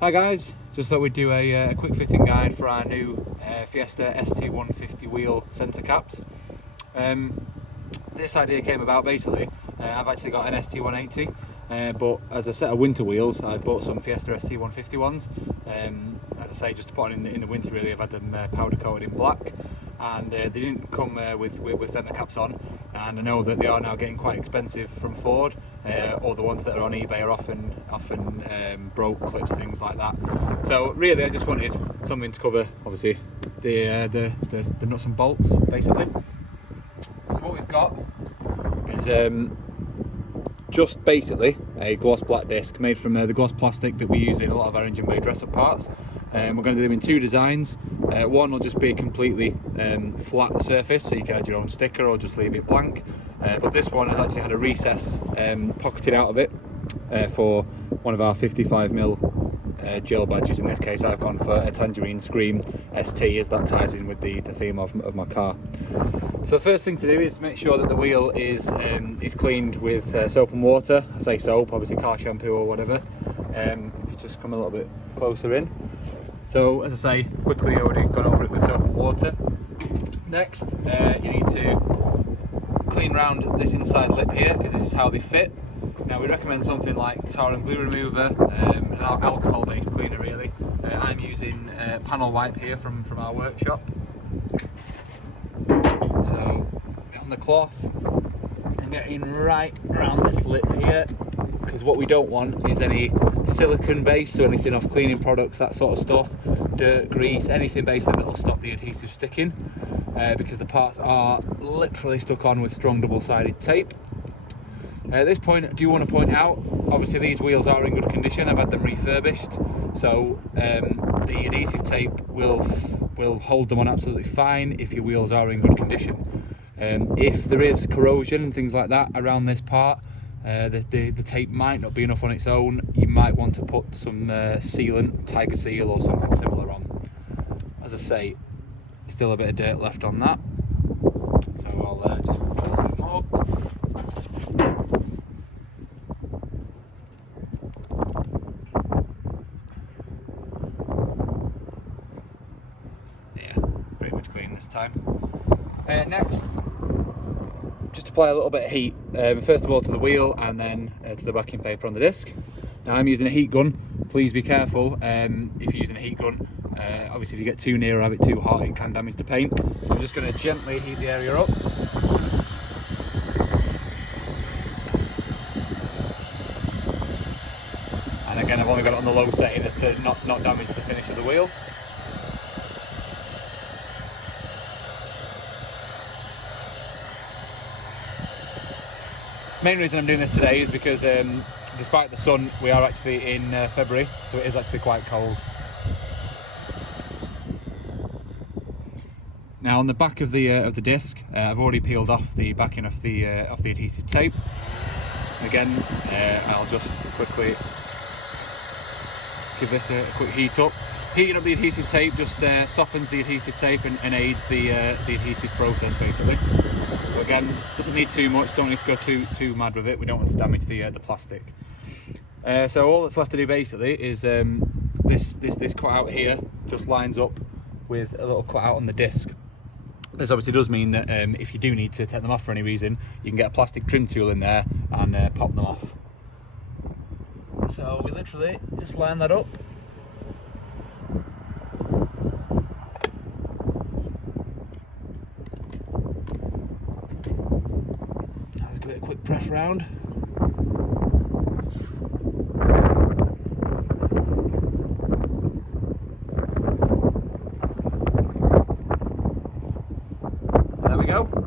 Hi guys, just thought we'd do a quick fitting guide for our new Fiesta ST150 wheel centre caps. This idea came about basically, I've actually got an ST180, but as a set of winter wheels I've bought some Fiesta ST150 ones. As I say, just to put on in the winter really. I've had them powder coated in black, and they didn't come with centre caps on, and I know that they are now getting quite expensive from Ford, or the ones that are on eBay are often broke clips, things like that. So really I just wanted something to cover obviously the nuts and bolts basically. So what we've got is just basically a gloss black disc made from the gloss plastic that we use in a lot of our engine bay dress-up parts. We're going to do them in two designs. One will just be a completely flat surface, so you can add your own sticker or just leave it blank. But this one has actually had a recess pocketed out of it for one of our 55mm gel badges. In this case I've gone for a Tangerine Scream ST, as that ties in with the theme of my car. So the first thing to do is make sure that the wheel is cleaned with soap and water. I say soap, obviously car shampoo or whatever. If you just come a little bit closer in. So as I say, quickly already gone over it with soap and water. Next, you need to clean round this inside lip here, because this is how they fit. Now we recommend something like tar and glue remover, an alcohol based cleaner really. I'm using panel wipe here from our workshop. So get on the cloth and getting right around this lip here, because what we don't want is any silicone base, so anything off cleaning products, that sort of stuff, dirt, grease, anything basically that will stop the adhesive sticking, because the parts are literally stuck on with strong double-sided tape. At this point I do want to point out, obviously these wheels are in good condition. I've had them refurbished, so the adhesive tape will hold them on absolutely fine if your wheels are in good condition. If there is corrosion and things like that around this part, the tape might not be enough on its own. You might want to put some sealant, Tiger Seal or something similar on. As I say, still a bit of dirt left on that, so I'll just pull them up. Yeah, pretty much clean this time. Next, just apply a little bit of heat, first of all to the wheel and then to the backing paper on the disc. Now I'm using a heat gun. Please be careful if you're using a heat gun. Obviously if you get too near or have it too hot, it can damage the paint. So I'm just going to gently heat the area up. And again, I've only got it on the low setting as to not damage the finish of the wheel. Main reason I'm doing this today is because despite the sun, we are actually in February, so it is actually quite cold. Now on the back of the disc, I've already peeled off the backing of the adhesive tape. Again, I'll just quickly give this a quick heat up. Heating up the adhesive tape just softens the adhesive tape and aids the adhesive process basically. So again, doesn't need too much, don't need to go too mad with it. We don't want to damage the plastic. So all that's left to do basically is this cutout here just lines up with a little cutout on the disc. This obviously does mean that if you do need to take them off for any reason, you can get a plastic trim tool in there and pop them off. So we literally just line that up. Let's give it a quick press round. There we go.